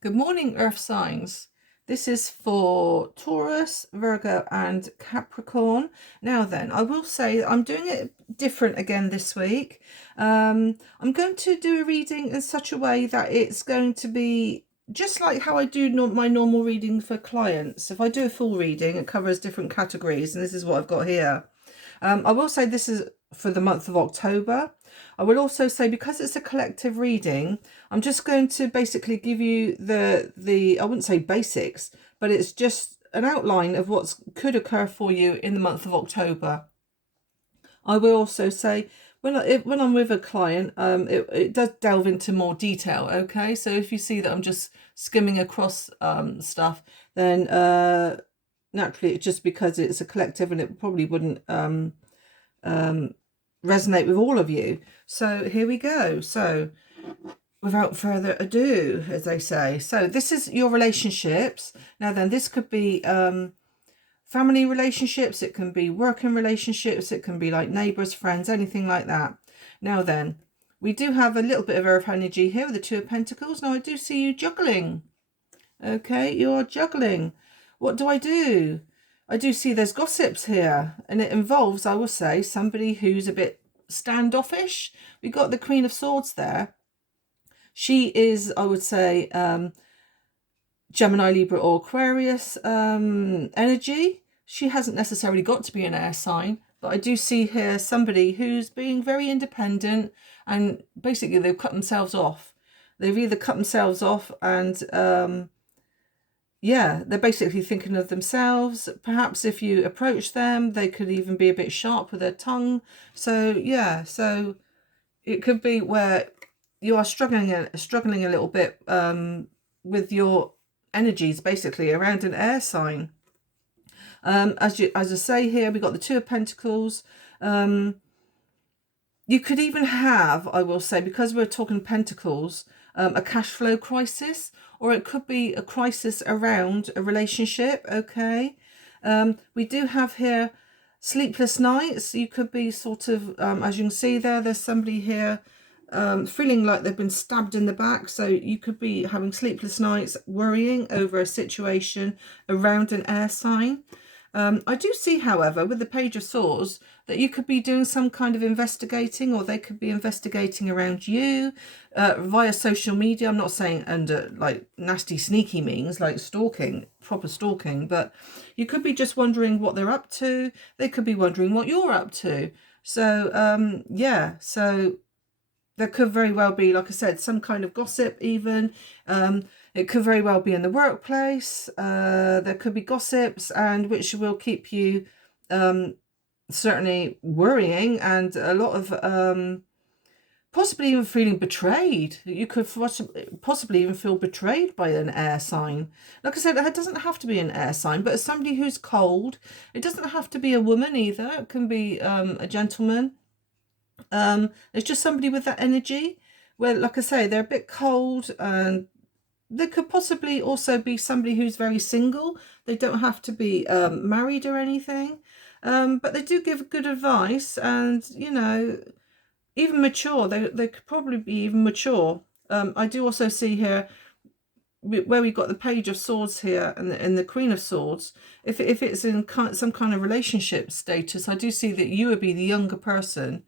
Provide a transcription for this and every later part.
Good morning, Earth signs. This is for Taurus, Virgo, and Capricorn. Now then, I will say I'm doing it different again this week. I'm going to do a reading in such a way that it's going to be just like how I do my normal reading for clients. If I do a full reading, it covers different categories, and this is what I've got here. I will say this is for the month of October. I will also say, because it's a collective reading, I'm just going to basically give you the I wouldn't say basics, but it's just an outline of what could occur for you in the month of October. I will also say, when I'm with a client, it does delve into more detail. Okay, so if you see that I'm just skimming across stuff, then naturally it's just because it's a collective, and it probably wouldn't resonate with all of you. So here we go. So without further ado, as they say, so this is your relationships. Now then, this could be family relationships, it can be working relationships, it can be like neighbors, friends, anything like that. Now then, we do have a little bit of earth energy here with the Two of Pentacles. Now I do see you juggling. Okay, you're juggling. What do? I do see there's gossips here, and it involves, I will say, somebody who's a bit standoffish. We got the Queen of Swords there. She is, I would say, Gemini, Libra, or Aquarius energy. She hasn't necessarily got to be an air sign, but I do see here somebody who's being very independent, and basically they've cut themselves off. They've either cut themselves off and yeah, they're basically thinking of themselves. Perhaps if you approach them, they could even be a bit sharp with their tongue. So yeah, so it could be where you are struggling a little bit with your energies, basically around an air sign. As I say here, we got the Two of Pentacles. You could even have, I will say, because we're talking pentacles, a cash flow crisis, or it could be a crisis around a relationship. Okay, we do have here sleepless nights. You could be sort of, as you can see there's somebody here feeling like they've been stabbed in the back. So you could be having sleepless nights, worrying over a situation around an air sign. I do see, however, with the Page of Swords, that you could be doing some kind of investigating, or they could be investigating around you via social media. I'm not saying under like nasty, sneaky means like stalking, proper stalking, but you could be just wondering what they're up to. They could be wondering what you're up to. So yeah, so there could very well be, like I said, some kind of gossip even. It could very well be in the workplace. There could be gossips, and which will keep you certainly worrying, and a lot of possibly even feeling betrayed. You could possibly even feel betrayed by an air sign. Like I said, it doesn't have to be an air sign, but as somebody who's cold. It doesn't have to be a woman either. It can be a gentleman. It's just somebody with that energy where, like I say, they're a bit cold, and there could possibly also be somebody who's very single. They don't have to be married or anything, but they do give good advice, and you know, even mature. They could probably be even mature. I do also see here where we got the Page of Swords here and the Queen of Swords. If it's in some kind of relationship status, I do see that you would be the younger person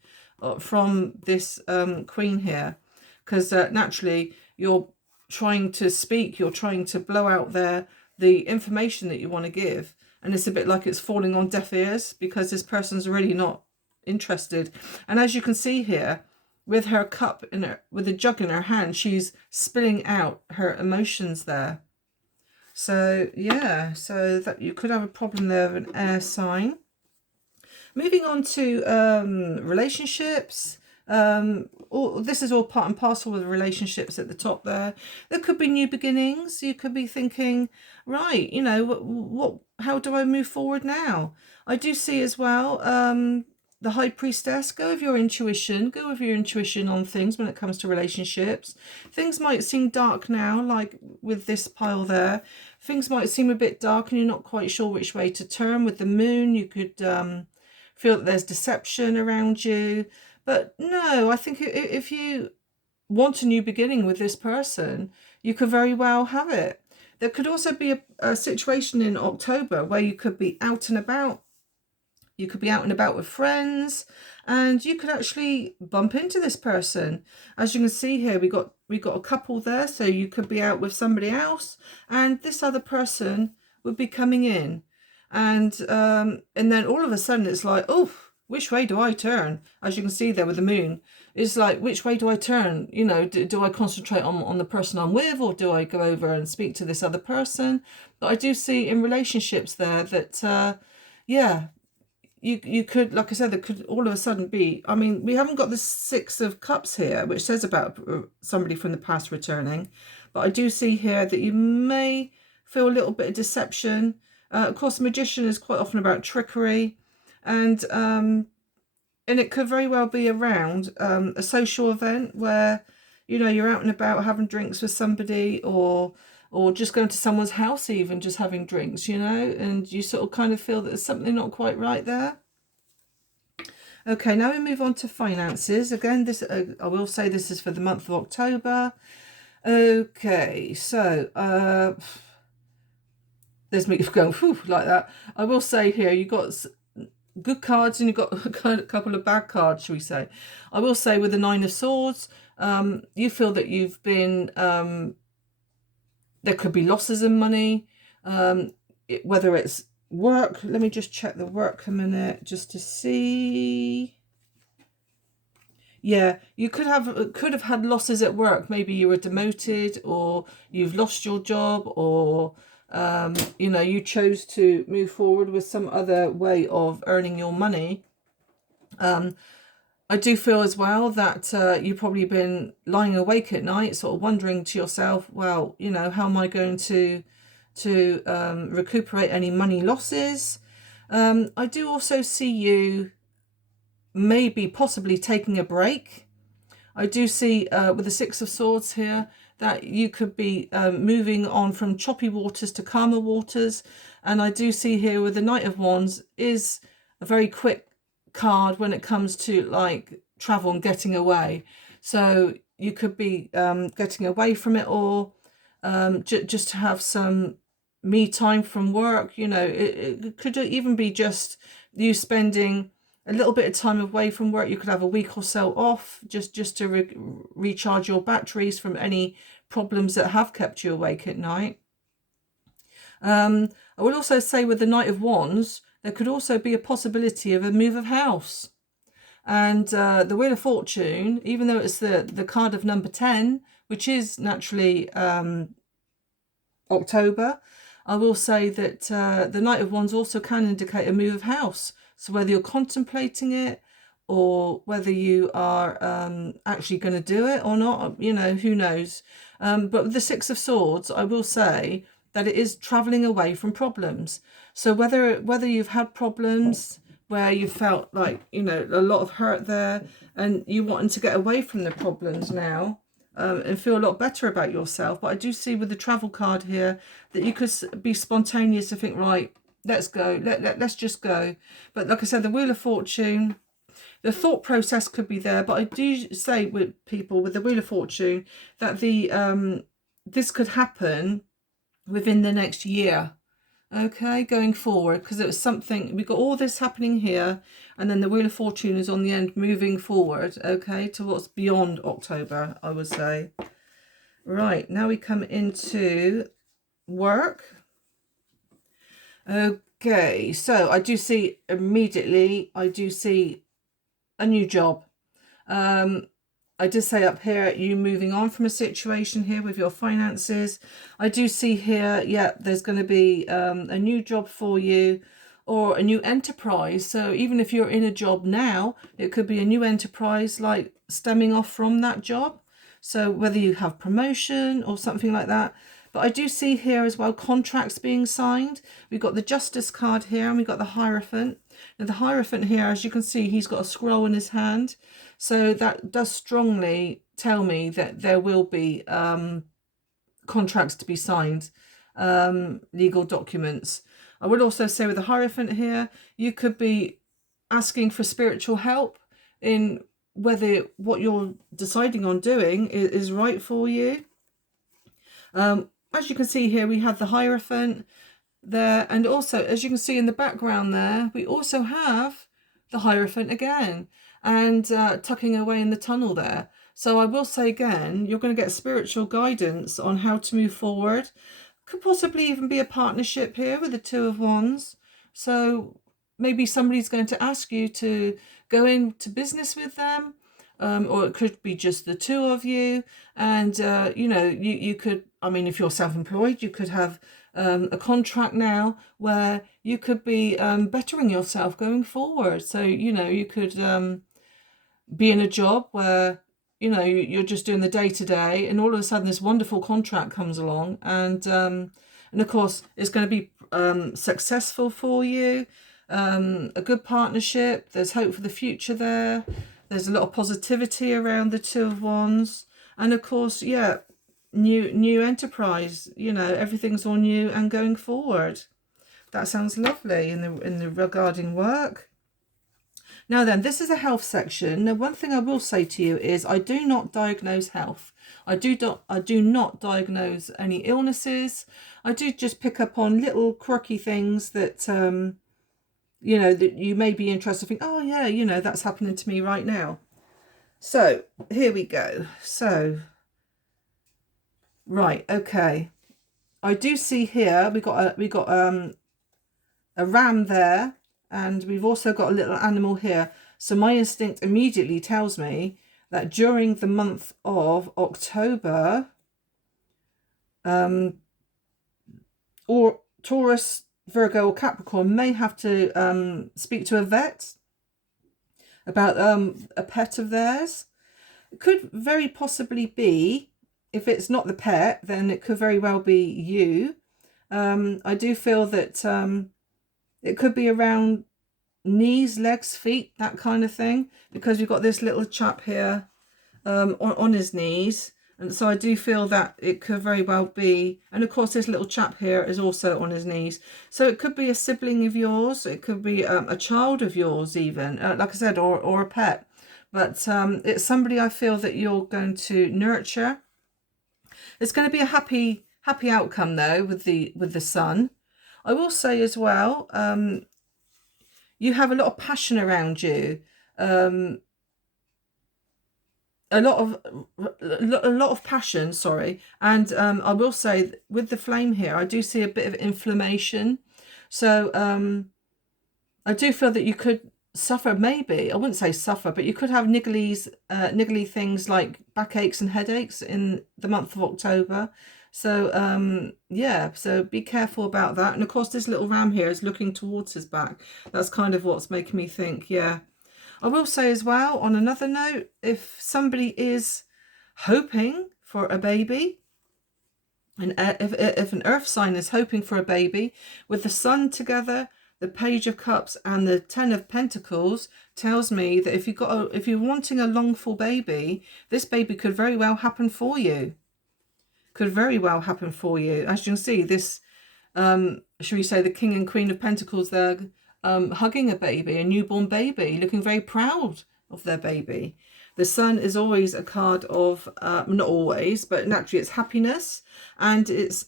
from this Queen here, because naturally you're trying to speak, you're trying to blow out the information that you want to give, and it's a bit like it's falling on deaf ears because this person's really not interested. And as you can see here, with her cup in her, with a jug in her hand, she's spilling out her emotions there. So yeah, so that you could have a problem there of an air sign. Moving on to relationships. This is all part and parcel with relationships at the top there. There could be new beginnings. You could be thinking, right, you know, how do I move forward now? I do see as well the High Priestess. Go with your intuition. Go with your intuition on things when it comes to relationships. Things might seem dark now, like with this pile there. Things might seem a bit dark and you're not quite sure which way to turn. With the moon, you could feel that there's deception around you. But no, I think if you want a new beginning with this person, you could very well have it. There could also be a situation in October where you could be out and about. You could be out and about with friends, and you could actually bump into this person. As you can see here, we got a couple there, so you could be out with somebody else, and this other person would be coming in, and then all of a sudden it's like, oh, which way do I turn? As you can see there with the moon, it's like, which way do I turn? You know, do I concentrate on the person I'm with, or do I go over and speak to this other person? But I do see in relationships there that yeah, you could, like I said, there could all of a sudden be, I mean, we haven't got the Six of Cups here, which says about somebody from the past returning, but I do see here that you may feel a little bit of deception. Of course, the Magician is quite often about trickery, and it could very well be around a social event where, you know, you're out and about having drinks with somebody, or just going to someone's house, even just having drinks, you know, and you sort of kind of feel that there's something not quite right there. Okay, now we move on to finances. Again, this I will say this is for the month of October. Okay, so there's me going whew, like that. I will say here, you got good cards and you've got a couple of bad cards, shall we say. I will say with the Nine of Swords, you feel that you've been there could be losses in money, whether it's work. Let me just check the work a minute just to see. Yeah, you could have had losses at work. Maybe you were demoted, or you've lost your job, or you know, you chose to move forward with some other way of earning your money. I do feel as well that you've probably been lying awake at night, sort of wondering to yourself, well, you know, how am I going to recuperate any money losses? I do also see you maybe possibly taking a break. I do see with the Six of Swords here that you could be moving on from choppy waters to calmer waters. And I do see here with the Knight of Wands is a very quick card when it comes to like travel and getting away. So you could be getting away from it all, just to have some me time from work. You know, it could even be just you spending a little bit of time away from work. You could have a week or so off just to recharge your batteries from any problems that have kept you awake at night. I would also say with the Knight of Wands, there could also be a possibility of a move of house. And the Wheel of Fortune, even though it's the card of number 10, which is naturally October, I will say that the Knight of Wands also can indicate a move of house. So whether you're contemplating it, or whether you are actually going to do it or not, you know, who knows. But with the Six of Swords, I will say that it is traveling away from problems. So whether you've had problems where you felt like, you know, a lot of hurt there, and you wanting to get away from the problems now, and feel a lot better about yourself. But I do see with the travel card here that you could be spontaneous to think, right, let's go, let's just go. But like I said, the Wheel of Fortune, the thought process could be there, but I do say with people with the Wheel of Fortune that the this could happen within the next year, okay, going forward, because it was something, we've got all this happening here, and then the Wheel of Fortune is on the end moving forward, okay, to what's beyond October, I would say. Right, now we come into work. Okay, so I do see immediately, I do see a new job. I did say up here, you moving on from a situation here with your finances. I do see here, yeah, there's going to be a new job for you, or a new enterprise. So even if you're in a job now, it could be a new enterprise like stemming off from that job. So whether you have promotion or something like that. But I do see here as well contracts being signed. We've got the Justice card here, and we've got the Hierophant. Now the Hierophant here, as you can see, he's got a scroll in his hand. So that does strongly tell me that there will be contracts to be signed, legal documents. I would also say with the Hierophant here, you could be asking for spiritual help in whether what you're deciding on doing is right for you. As you can see here, we have the Hierophant there, and also, as you can see in the background there, we also have the Hierophant again, and tucking away in the tunnel there. So I will say again, you're going to get spiritual guidance on how to move forward. Could possibly even be a partnership here with the Two of Wands. So maybe somebody's going to ask you to go into business with them, or it could be just the two of you. And, you know, you could, I mean, if you're self-employed, you could have a contract now where you could be bettering yourself going forward. So, you know, you could be in a job where, you know, you're just doing the day-to-day, and all of a sudden this wonderful contract comes along, and of course it's going to be successful for you, a good partnership. There's hope for the future there. There's a lot of positivity around the Two of Wands, and of course, yeah, new enterprise. You know, everything's all new and going forward. That sounds lovely in the regarding work. Now then, this is a health section. Now, one thing I will say to you is I do not diagnose health. I do not diagnose any illnesses. I do just pick up on little quirky things that, you know, that you may be interested in. Think, oh yeah, you know, that's happening to me right now. So here we go. So, right, okay. I do see here we got a ram there. And we've also got a little animal here. So my instinct immediately tells me that during the month of October, or Taurus, Virgo or Capricorn may have to speak to a vet about a pet of theirs. It could very possibly be, if it's not the pet, then it could very well be you. I do feel that it could be around knees, legs, feet, that kind of thing, because you've got this little chap here on his knees. And so I do feel that it could very well be, and of course this little chap here is also on his knees. So it could be a sibling of yours, it could be a child of yours even, like I said, or a pet. But it's somebody I feel that you're going to nurture. It's going to be a happy outcome though with the Sun. I will say as well, you have a lot of passion around you, a lot of passion, sorry. And I will say with the flame here, I do see a bit of inflammation. So I do feel that you could suffer, maybe, I wouldn't say suffer, but you could have niggly things like backaches and headaches in the month of October. So yeah, so be careful about that. And of course this little ram here is looking towards his back. That's kind of what's making me think, yeah. I will say as well, on another note, if somebody is hoping for a baby, and if an earth sign is hoping for a baby, with the Sun together, the Page of Cups and the Ten of Pentacles, tells me that if you're wanting a longful baby, this baby could very well happen for you. Could very well happen for you. As you can see, this, should we say, the King and Queen of Pentacles there, hugging a baby, a newborn baby, looking very proud of their baby. The Sun is always a card of, not always, but naturally it's happiness, and it's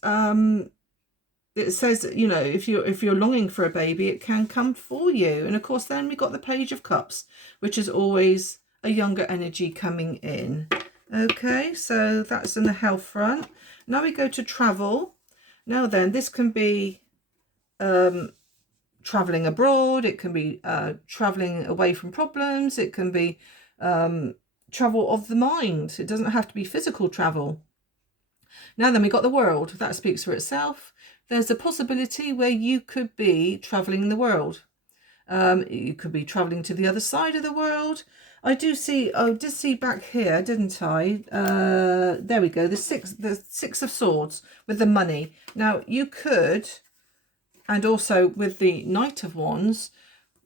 it says, you know, if you're longing for a baby, it can come for you. And of course, then we got the Page of Cups, which is always a younger energy coming in. Okay, so that's in the health front. Now we go to travel. Now then, this can be traveling abroad. It can be traveling away from problems. It can be travel of the mind. It doesn't have to be physical travel. Now then, we got the World. That speaks for itself. There's a possibility where you could be traveling the world. You could be traveling to the other side of the world. I did see back here, didn't I? There we go. The six of Swords with the money. Now you could, and also with the Knight of Wands,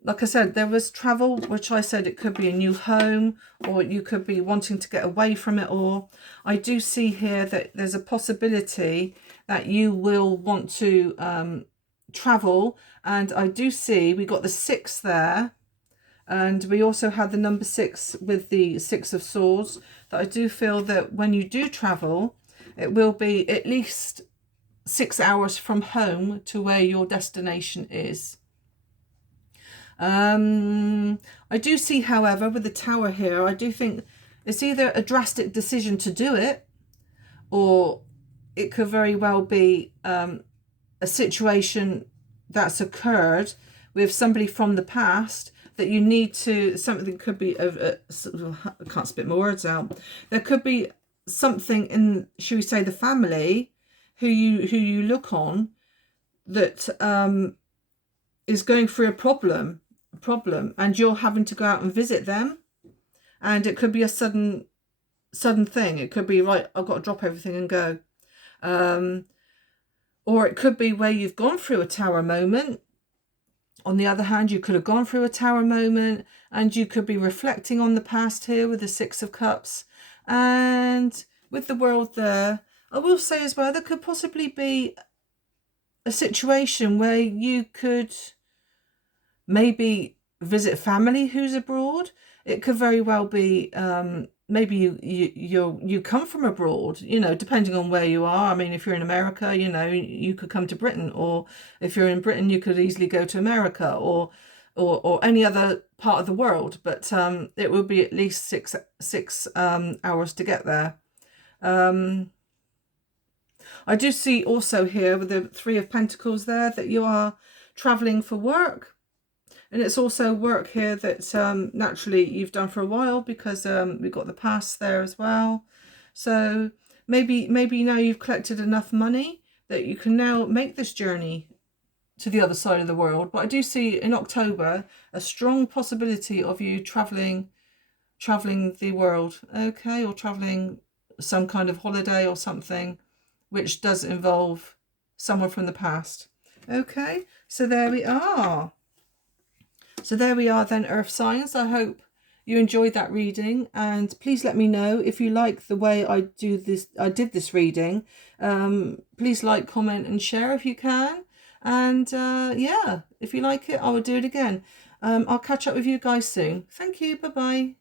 like I said, there was travel, which I said it could be a new home, or you could be wanting to get away from it all. I do see here that there's a possibility that you will want to travel, and I do see we got the 6 there. And we also had the number 6 with the 6 of Swords, that I do feel that when you do travel, it will be at least 6 hours from home to where your destination is. I do see, however, with the Tower here, I do think it's either a drastic decision to do it, or it could very well be a situation that's occurred with somebody from the past that you need to, something could be, I can't spit my words out. There could be something in, should we say, the family who you look on that is going through a problem, and you're having to go out and visit them, and it could be a sudden thing. It could be, right, I've got to drop everything and go. Or it could be where you've gone through a Tower moment. On the other hand, you could have gone through a Tower moment and you could be reflecting on the past here with the 6 of Cups. And with the World there, I will say as well, there could possibly be a situation where you could maybe visit family who's abroad. It could very well be maybe you come from abroad, you know, depending on where you are. I mean, if you're in America, you know, you could come to Britain, or if you're in Britain, you could easily go to America, or any other part of the world. But it would be at least six hours to get there. I do see also here with the 3 of Pentacles there that you are traveling for work. And it's also work here that naturally you've done for a while, because we've got the past there as well. So maybe now you've collected enough money that you can now make this journey to the other side of the world. But I do see in October a strong possibility of you traveling the world, okay, or traveling some kind of holiday or something, which does involve someone from the past. Okay, so there we are. So there we are then, Earth signs. I hope you enjoyed that reading, and please let me know if you like the way I did this reading. Please like, comment and share if you can. And yeah, if you like it, I will do it again. I'll catch up with you guys soon. Thank you. Bye-bye.